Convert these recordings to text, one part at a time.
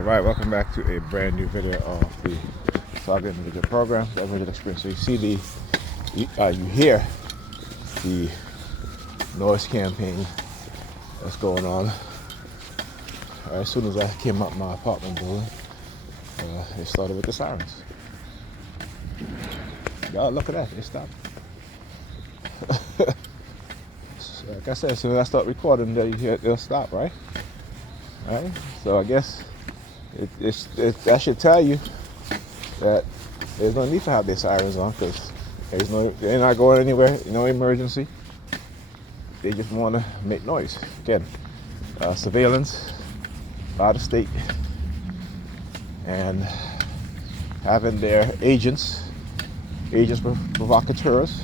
Alright, welcome back to a brand new video of the Target Individual Program, the Individual Experience. So you see you hear the noise campaign that's going on. As soon as I came up my apartment building, it started with the sirens. Y'all look at that, it stopped. So like I said, as soon as I start recording, it'll stop, right? Right? So I guess that should tell you that there's no need to have their sirens on, because they're not going anywhere, no emergency. They just want to make noise. Again, surveillance by the state and having their agents provocateurs,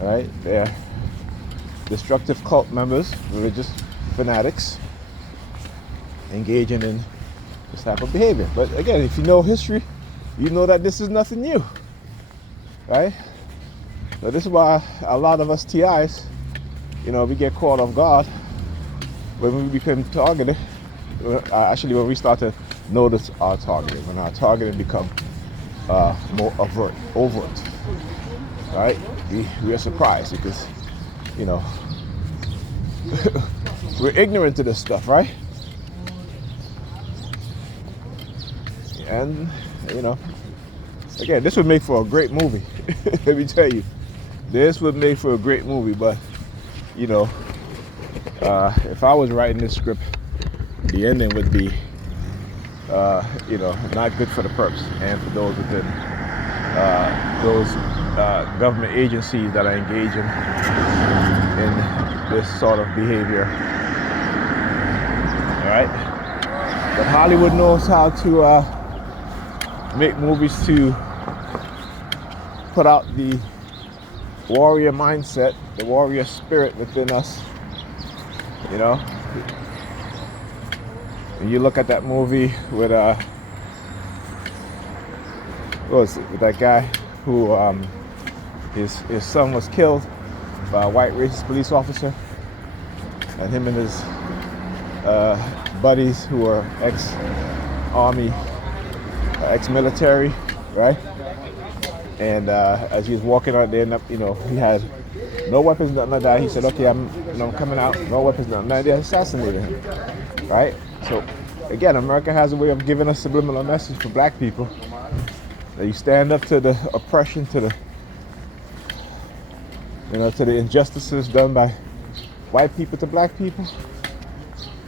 right? They're destructive cult members, religious fanatics, engaging in this type of behavior. But again, if you know history, you know that this is nothing new, right? So this is why a lot of us TIs, we get caught off guard when we become targeted. Actually, when we start to notice our targeting, when our targeting become more overt, right? We are surprised because, we're ignorant to this stuff, right? And, again, this would make for a great movie. Let me tell you, this would make for a great movie. But, if I was writing this script, the ending would be, not good for the perps and for those within those government agencies that are engaging in this sort of behavior. All right? But Hollywood knows how to make movies to put out the warrior mindset, the warrior spirit within us. And you look at that movie with with that guy who his son was killed by a white racist police officer, and him and his buddies who are ex-army, ex-military, right? And as he was walking out there, he had no weapons, nothing like that. He said, "Okay, I'm coming out. No weapons, nothing." They assassinated him, right? So again, America has a way of giving us subliminal message for black people that you stand up to the oppression, to the injustices done by white people to black people,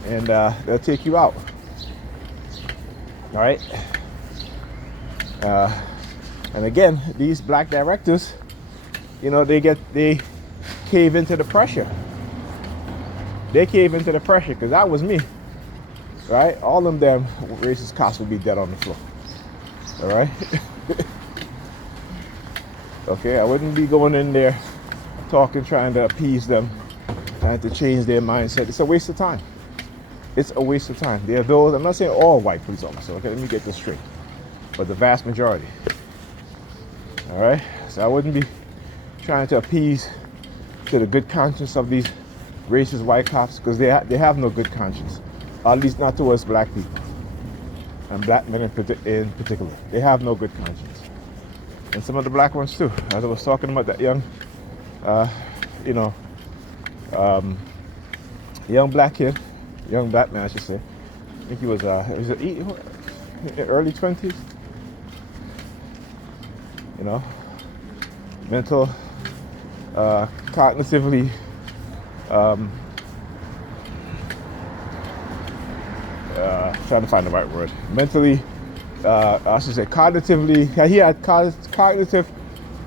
and they'll take you out. All right. And again, these black directors, they cave into the pressure. They cave into the pressure, because that was me, right? All them damn racist cops would be dead on the floor. All right. Okay, I wouldn't be going in there talking, trying to appease them, trying to change their mindset. It's a waste of time. It's a waste of time. There are those, I'm not saying all white police officers, okay, let me get this straight, but the vast majority. All right, so I wouldn't be trying to appease to the good conscience of these racist white cops, because they have no good conscience, at least not towards black people and black men in particular. They have no good conscience, and some of the black ones too. As I was talking about that young, young black kid, young black man, I should say. I think he was early 20s. Mental, cognitively, trying to find the right word. Mentally, I should say cognitively, he had cognitive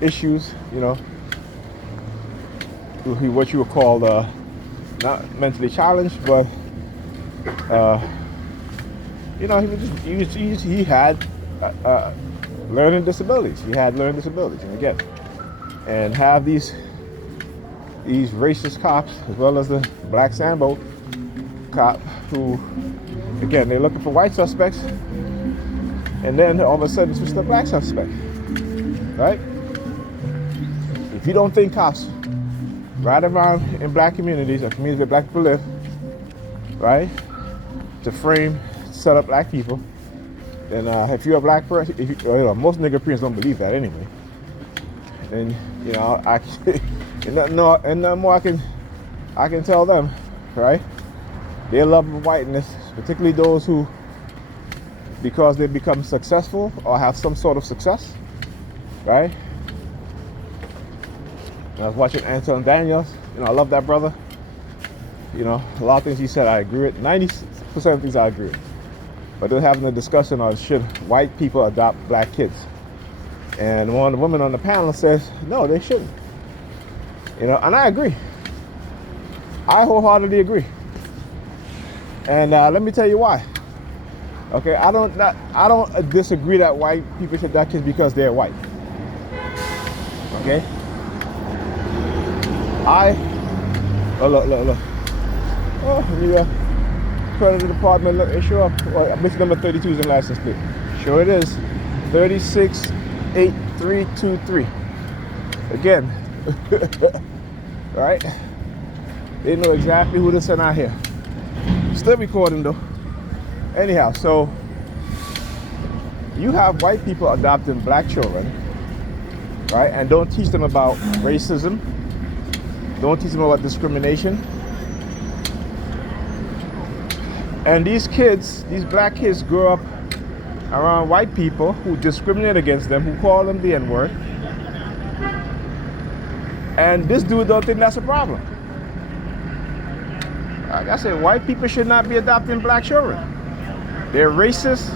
issues, what you would call, not mentally challenged, but, he had learning disabilities. He had learning disabilities, and have these racist cops, as well as the black Sambo cop, who, again, they're looking for white suspects, and then all of a sudden it's just a black suspect, right? If you don't think cops ride around in black communities, or communities where black people live, right, to frame set up black people. And if you're a black person, if most nigger parents don't believe that anyway. And and nothing more I can tell them, right? They love whiteness, particularly those who, because they become successful or have some sort of success, right? I was watching Anton Daniels. I love that brother. A lot of things he said I agree with. 90% of things I agree with. But they're having a discussion on should white people adopt black kids. And one of the women on the panel says, no, they shouldn't. And I agree. I wholeheartedly agree. And let me tell you why. Okay, I don't disagree that white people should adopt kids because they're white. Okay? Look. Oh, the Predator Department, look, it sure up. Well, mission number 32 is in license plate. Sure it is. 368323. Again. Right? They know exactly who to send out here. Still recording though. Anyhow, so you have white people adopting black children, right? And don't teach them about racism. Don't teach them about discrimination. And these kids, these black kids grow up around white people who discriminate against them, who call them the N-word. And this dude don't think that's a problem. Like I said, white people should not be adopting black children. They're racist.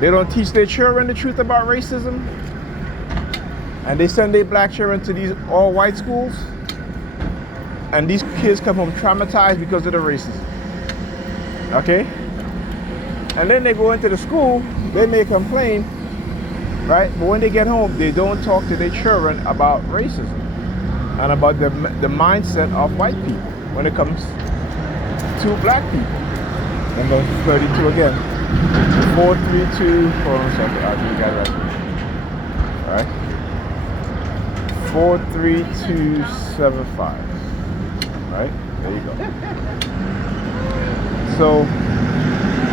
They don't teach their children the truth about racism. And they send their black children to these all-white schools. And these kids come home traumatized because of the racism. Okay? And then they go into the school, they may complain, right? But when they get home, they don't talk to their children about racism and about the mindset of white people when it comes to black people. Number 32 again. 432, hold on a second, I think we got it right. All right. 43275. Right? There you go. So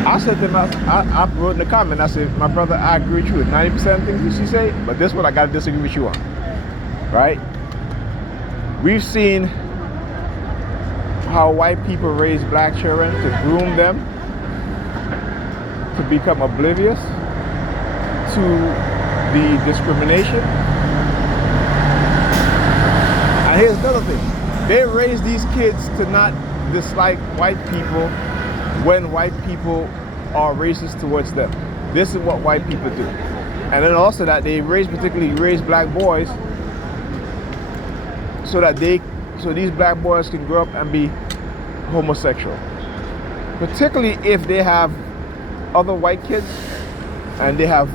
I said to him, I wrote in the comment, I said, my brother, I agree with you with 90% of things you say, but this one I got to disagree with you on. Right? We've seen how white people raise black children to groom them, to become oblivious to the discrimination. And here's another thing. They raise these kids to not dislike white people when white people are racist towards them. This is what white people do. And then also that they particularly raise black boys so these black boys can grow up and be homosexual. Particularly if they have other white kids and they have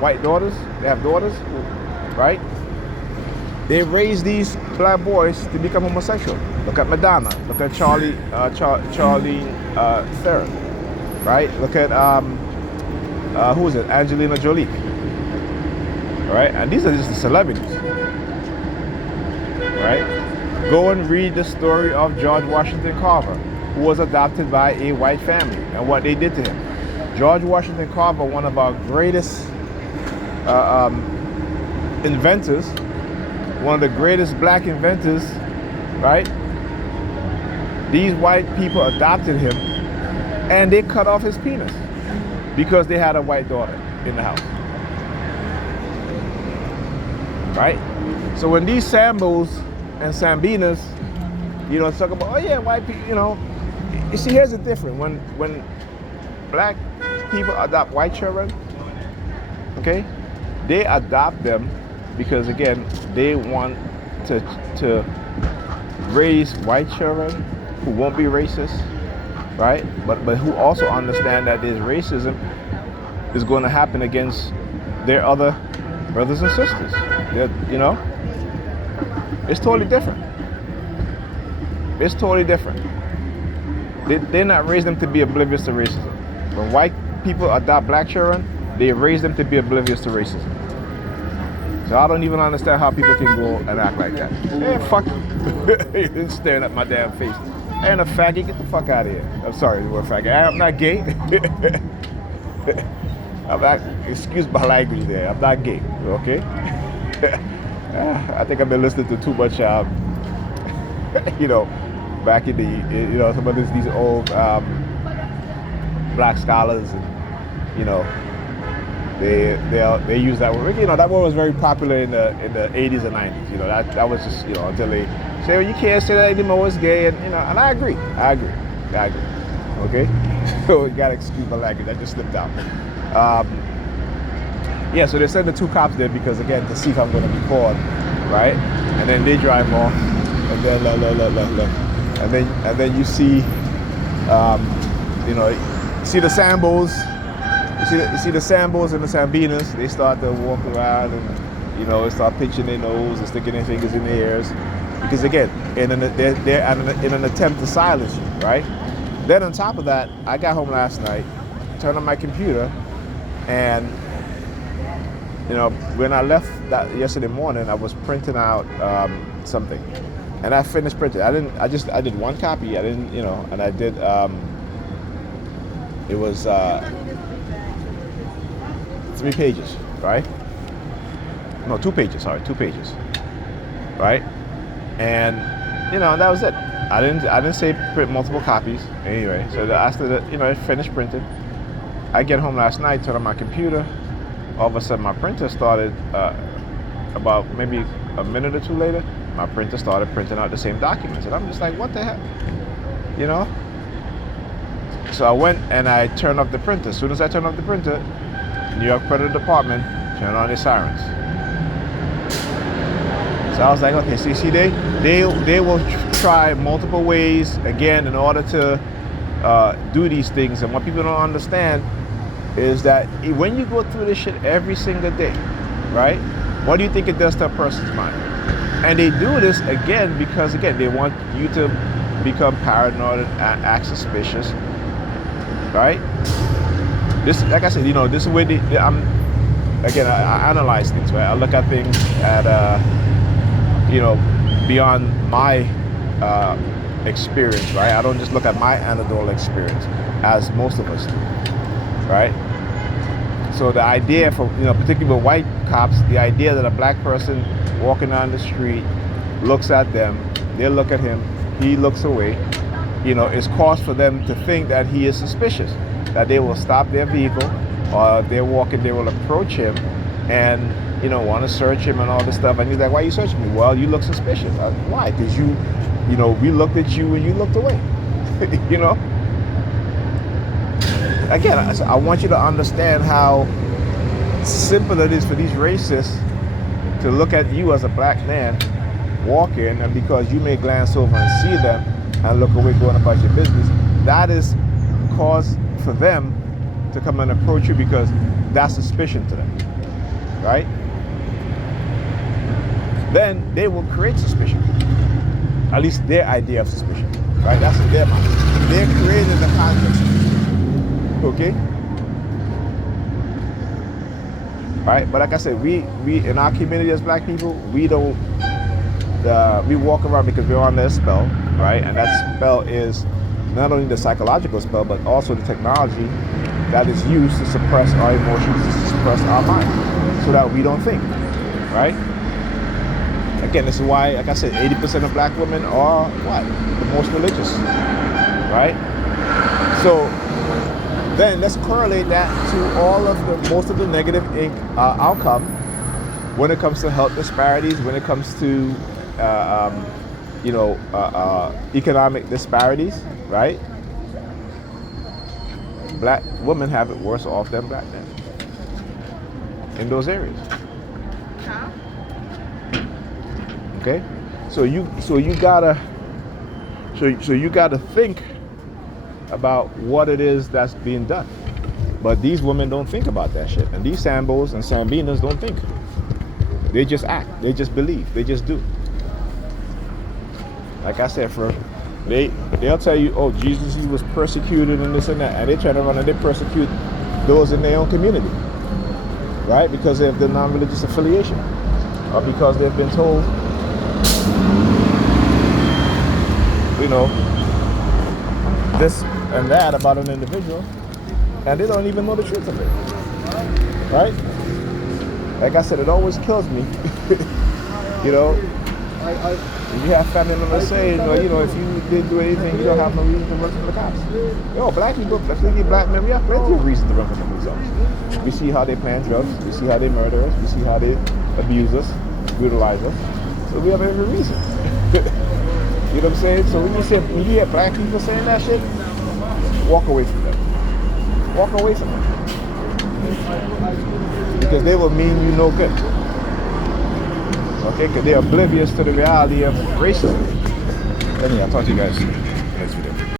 white daughters, right? They raise these black boys to become homosexual. Look at Madonna. Look at Charlie Theron, right? Look at who is it? Angelina Jolie, right? And these are just the celebrities, right? Go and read the story of George Washington Carver, who was adopted by a white family, and what they did to him. George Washington Carver, one of our greatest inventors. One of the greatest black inventors, right? These white people adopted him and they cut off his penis because they had a white daughter in the house. Right? So when these Sambos and Sambinas, talk about, oh yeah, white people, you see, here's the difference. When black people adopt white children, okay, they adopt them because, again, they want to raise white children who won't be racist, right? But who also understand that this racism is going to happen against their other brothers and sisters. It's totally different. It's totally different. They're not raising them to be oblivious to racism. When white people adopt black children, they raise them to be oblivious to racism. So I don't even understand how people can go and act like that. Hey, fuck you. You're staring at my damn face. I ain't a faggot. Get the fuck out of here. I'm sorry, the word faggot. I'm not gay. I'm not, excuse my language there. I'm not gay, okay? I think I've been listening to too much, you know, back in the, you know, some of these old black scholars, and you know, they use that word. You know, that word was very popular in the 80s and 90s. You know, that was just, you know, until they say, well, you can't say that anymore. It's gay, and you know, and I agree. Okay, so you gotta excuse my language. I just slipped out. Yeah, so they send the two cops there because, again, to see if I'm going to be caught, right? And then they drive off, and then and then you see, you know, see the Sambos, you see the Sambos and the Sambinas. They start to walk around and, you know, start pinching their nose and sticking their fingers in their ears, because again, they're in an attempt to silence you, right? Then on top of that, I got home last night, turned on my computer, and you know, when I left that yesterday morning, I was printing out something, and I finished printing. I did one copy. I didn't, you know, and I did. It was 3 pages, right? No, 2 pages. Sorry, 2 pages, right? And you know, that was it. I didn't say print multiple copies anyway. So after that, you know, I finished printing. I get home last night, turn on my computer. All of a sudden, my printer started, about maybe a minute or two later, my printer started printing out the same documents. And I'm just like, what the heck? You know? So I went and I turned off the printer. As soon as I turned off the printer, New York Predator Department turned on their sirens. So I was like, okay, see, they will try multiple ways, again, in order to do these things. And what people don't understand is that when you go through this shit every single day, right? What do you think it does to a person's mind? And they do this again because, again, they want you to become paranoid and act suspicious, right? This, like I said, you know, this is where I analyze things, right? I look at things at, you know, beyond my experience, right? I don't just look at my anecdotal experience, as most of us do, right? So the idea for, you know, particularly with white cops, the idea that a black person walking down the street looks at them, they look at him, he looks away, you know, it's cause for them to think that he is suspicious, that they will stop their vehicle, or if they're walking, they will approach him and, you know, want to search him and all this stuff. And he's like, why are you searching me? Well, you look suspicious. Why? Because you know, we looked at you and you looked away, you know? Again, I want you to understand how simple it is for these racists to look at you as a black man walking, and because you may glance over and see them and look away going about your business, that is cause for them to come and approach you because that's suspicion to them, right? Then they will create suspicion, at least their idea of suspicion, right? That's in their mind. They're creating the context. Okay, all right, but like I said, we in our community as black people, we don't we walk around because we're on that spell, right? And that spell is not only the psychological spell, but also the technology that is used to suppress our emotions, to suppress our mind, so that we don't think, right? Again, this is why, like I said, 80% of black women are what? The most religious, right? So then let's correlate that to all of most of the negative outcome when it comes to health disparities, when it comes to you know, economic disparities, right? Black women have it worse off than black men in those areas. Okay, so you gotta think about what it is that's being done. But these women don't think about that shit. And these Sambos and Sambinas don't think. They just act. They just believe. They just do. Like I said, they'll tell you, oh, Jesus, he was persecuted and this and that. And they try to run and they persecute those in their own community. Right? Because of their non-religious affiliation. Or because they've been told, you know, this and that about an individual, and they don't even know the truth of it, right? Like I said, it always kills me. You know, you have family members saying, well, you know, if you didn't do anything, you don't have no reason to run from the cops. Yo, black people, especially black men, we have plenty of reasons to run from the police officers. We see how they plan drugs, we see how they murder us, we see how they abuse us, brutalize us. So we have every reason. You know what I'm saying? So when you hear black people saying that shit, walk away from them. Walk away from them. Because they will mean you no good. Okay, because they're oblivious to the reality of racism. Anyway, I'll talk to you guys soon.